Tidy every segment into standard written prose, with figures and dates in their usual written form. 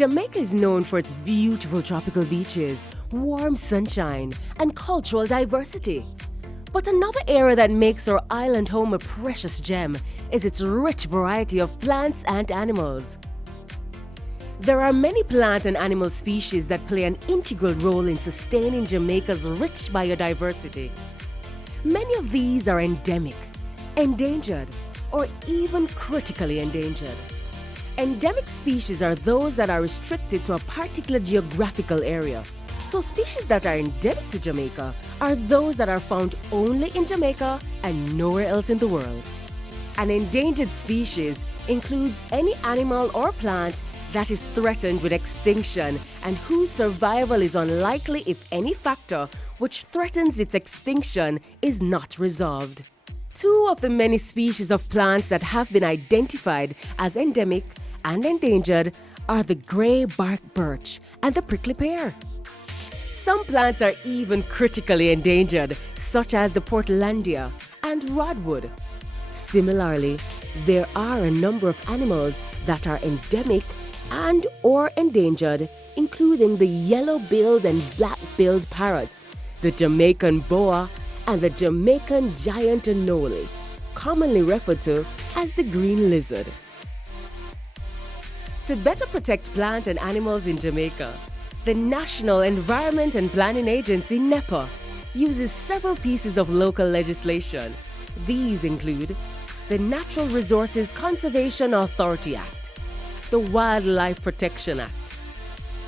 Jamaica is known for its beautiful tropical beaches, warm sunshine, and cultural diversity. But another area that makes our island home a precious gem is its rich variety of plants and animals. There are many plant and animal species that play an integral role in sustaining Jamaica's rich biodiversity. Many of these are endemic, endangered, or even critically endangered. Endemic species are those that are restricted to a particular geographical area. So species that are endemic to Jamaica are those that are found only in Jamaica and nowhere else in the world. An endangered species includes any animal or plant that is threatened with extinction and whose survival is unlikely if any factor which threatens its extinction is not resolved. Two of the many species of plants that have been identified as endemic and endangered are the grey bark birch and the prickly pear. Some plants are even critically endangered, such as the Portlandia and rodwood. Similarly, there are a number of animals that are endemic and or endangered, including the yellow-billed and black-billed parrots, the Jamaican boa, and the Jamaican giant anole, commonly referred to as the green lizard. To better protect plant and animals in Jamaica, the National Environment and Planning Agency, NEPA, uses several pieces of local legislation. These include the Natural Resources Conservation Authority Act, the Wildlife Protection Act,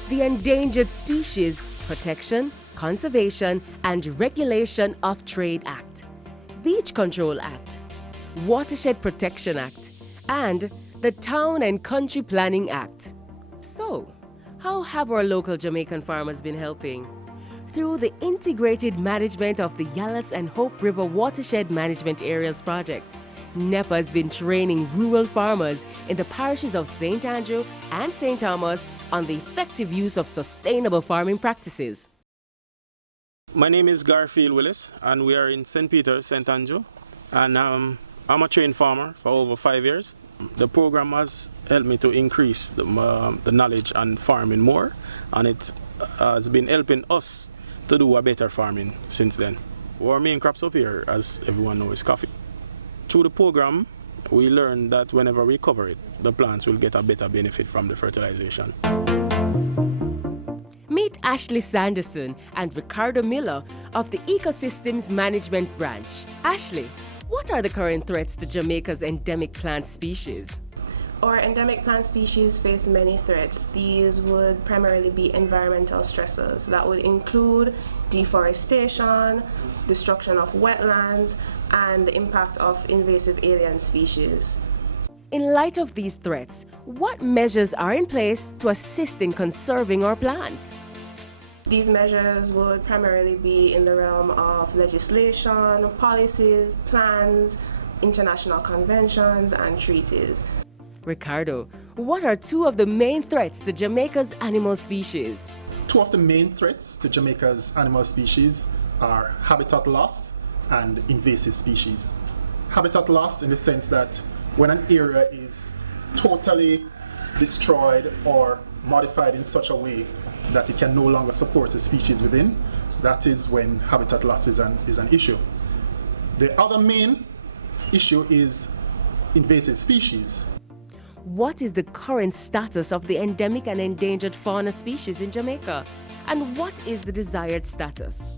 the Endangered Species Protection, Conservation and Regulation of Trade Act, Beach Control Act, Watershed Protection Act, and the Town and Country Planning Act. So, how have our local Jamaican farmers been helping? Through the integrated management of the Yallas and Hope River Watershed Management Areas project, NEPA has been training rural farmers in the parishes of St. Andrew and St. Thomas on the effective use of sustainable farming practices. My name is Garfield Willis, and we are in St. Peter, St. Andrew, and I'm a trained farmer for over 5 years. The program has helped me to increase the knowledge on farming more, and it has been helping us to do a better farming since then. Our main crops up here, as everyone knows, is coffee. Through the program, we learned that whenever we cover it, the plants will get a better benefit from the fertilization. Meet Ashley Sanderson and Ricardo Miller of the Ecosystems Management Branch. Ashley, what are the current threats to Jamaica's endemic plant species? Our endemic plant species face many threats. These would primarily be environmental stressors. That would include deforestation, destruction of wetlands, and the impact of invasive alien species. In light of these threats, what measures are in place to assist in conserving our plants? These measures would primarily be in the realm of legislation, policies, plans, international conventions, and treaties. Ricardo, what are two of the main threats to Jamaica's animal species? Two of the main threats to Jamaica's animal species are habitat loss and invasive species. Habitat loss in the sense that when an area is totally destroyed or modified in such a way that it can no longer support the species within, that is when habitat loss is an issue. The other main issue is invasive species. What is the current status of the endemic and endangered fauna species in Jamaica? And what is the desired status?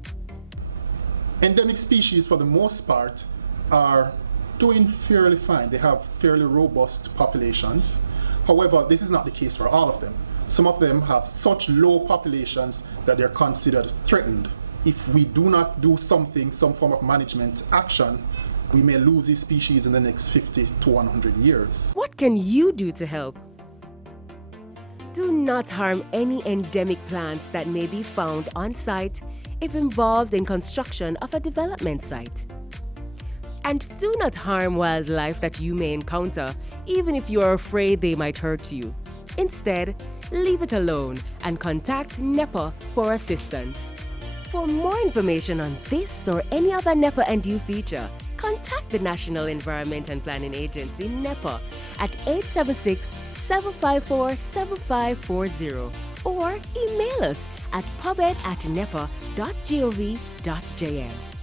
Endemic species, for the most part, are doing fairly fine. They have fairly robust populations. However, this is not the case for all of them. Some of them have such low populations that they're considered threatened. If we do not do something, some form of management action, we may lose these species in the next 50 to 100 years. What can you do to help? Do not harm any endemic plants that may be found on site if involved in construction of a development site. And do not harm wildlife that you may encounter, even if you are afraid they might hurt you. Instead, leave it alone and contact NEPA for assistance. For more information on this or any other NEPA and you feature, contact the National Environment and Planning Agency, NEPA, at 876 754-7540 or email us at pubed@nepa.gov.jm.